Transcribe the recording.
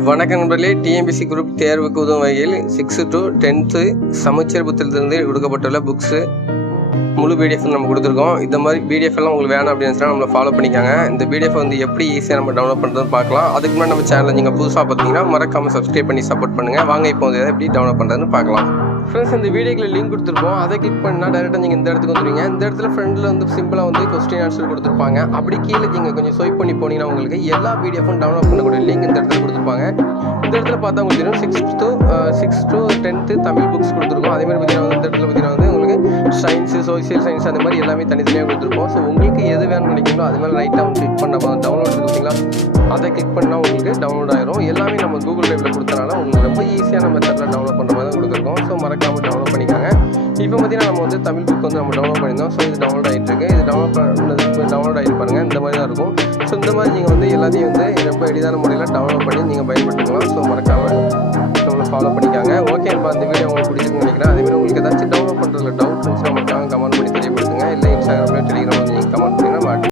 வணக்கம் நண்பர்களே. DMBC group தேர்வுக்கு உதவும் வகையில் சிக்ஸ்த்து டு டென்த்து சமச்சீர் புத்தகத்திலிருந்து கொடுக்கப்பட்டுள்ள புக்ஸு முழு பிடிஎஃப் நம்ம கொடுத்துருக்கோம். இந்த மாதிரி பிடிஎஃப் எல்லாம் உங்களுக்கு வேணும் அப்படின்னு நம்மளை ஃபாலோ பண்ணிக்காங்க. இந்த பிடிஎஃப் வந்து எப்படி ஈஸியாக நம்ம டவுன்லோட் பண்ணுறதுன்னு பார்க்கலாம். அதுக்கு முன்னாடி நம்ம சேனலை நீங்கள் புதுசாக பார்த்தீங்கன்னா மறக்காமல் சப்ஸ்கிரைப் பண்ணி சப்போர்ட் பண்ணுங்கள் வாங்க இப்போ வந்து எப்படி டவுன்லோட் பண்ணுறதுன்னு பார்க்கலாம். ஃப்ரெண்ட்ஸ் இந்த வீடியோக்குள்ள லிங்க் கொடுத்துருப்போம். அதை கிளிக் பண்ணால் டேரெக்டாக நீங்கள் இந்த இடத்துக்கு வந்துருவீங்க. இந்த இடத்துல ஃப்ரெண்டில் வந்து சிம்பிளாக வந்து கொஸ்டின் ஆன்சர் கொடுத்துருப்பாங்க. அப்படி கீழே நீங்கள் கொஞ்சம் ஸ்வைப் பண்ணி போனீங்கன்னா உங்களுக்கு எல்லா பிடிஎஃபும் டவுன்லோட் பண்ணக்கூடிய லிங்க் இந்த இடத்துல கொடுத்துருப்பாங்க. இந்த இடத்துல பார்த்தா உங்களுக்கு தெரியும் six to six to tenth Tamil books கொடுத்துருக்கோம். அதே மாதிரி பார்த்தீங்கன்னா இந்த இடத்துல பார்த்தீங்கன்னா வந்து உங்களுக்கு சயின்ஸு சோசியல் சயின்ஸ் அந்த மாதிரி எல்லாமே தனித்தனியாக கொடுத்துருப்போம். ஸோ உங்களுக்கு எது வேணும்னு நினைக்கிறீங்களோ அது மாதிரி ரைட்டாக வந்து கிளிக் பண்ண டவுன்லோட் இருக்குங்களா அதை கிளிக் பண்ணால் உங்களுக்கு டவுன்லோட் ஆயிரும். எல்லாமே நம்ம கூகுள் ட்ரைவில் கொடுத்தனால உங்களுக்கு ரொம்ப ஈஸியான மெத்தடில் டவுன்லோட் பண்ணுற மாதிரி தான் கொடுத்துருக்கோம். ஸோ மறக்காமல் டவுன்லோட் பண்ணிக்காங்க. இப்போ பார்த்தீங்கன்னா நம்ம வந்து தமிழ் புக் வந்து நம்ம டவுன்லோட் பண்ணியிருந்தோம். ஸோ இது டவுன்லோட் ஆகிட்டு இருக்கு. இது டவுன்லோட் பண்ணது டவுன்லோட் ஆகிட்டு பாருங்க. இந்த மாதிரி தான் இருக்கும். ஸோ இந்த மாதிரி நீங்கள் வந்து எல்லாத்தையும் வந்து ரொம்ப எளிதான முறையில் டவுன்லோட் பண்ணி நீங்கள் பயன்படுத்திக்கலாம். ஸோ மறக்காமல் நம்மளை ஃபாலோ பண்ணிக்காங்க. ஓகே இப்போ இந்த வீடியோ உங்களுக்கு பிடிச்சிருக்குன்னு நினைக்கிறேன். அதே மாதிரி உங்களுக்கு ஏதாச்சும் டவுன்லோட் பண்ணுறதுல டவுட்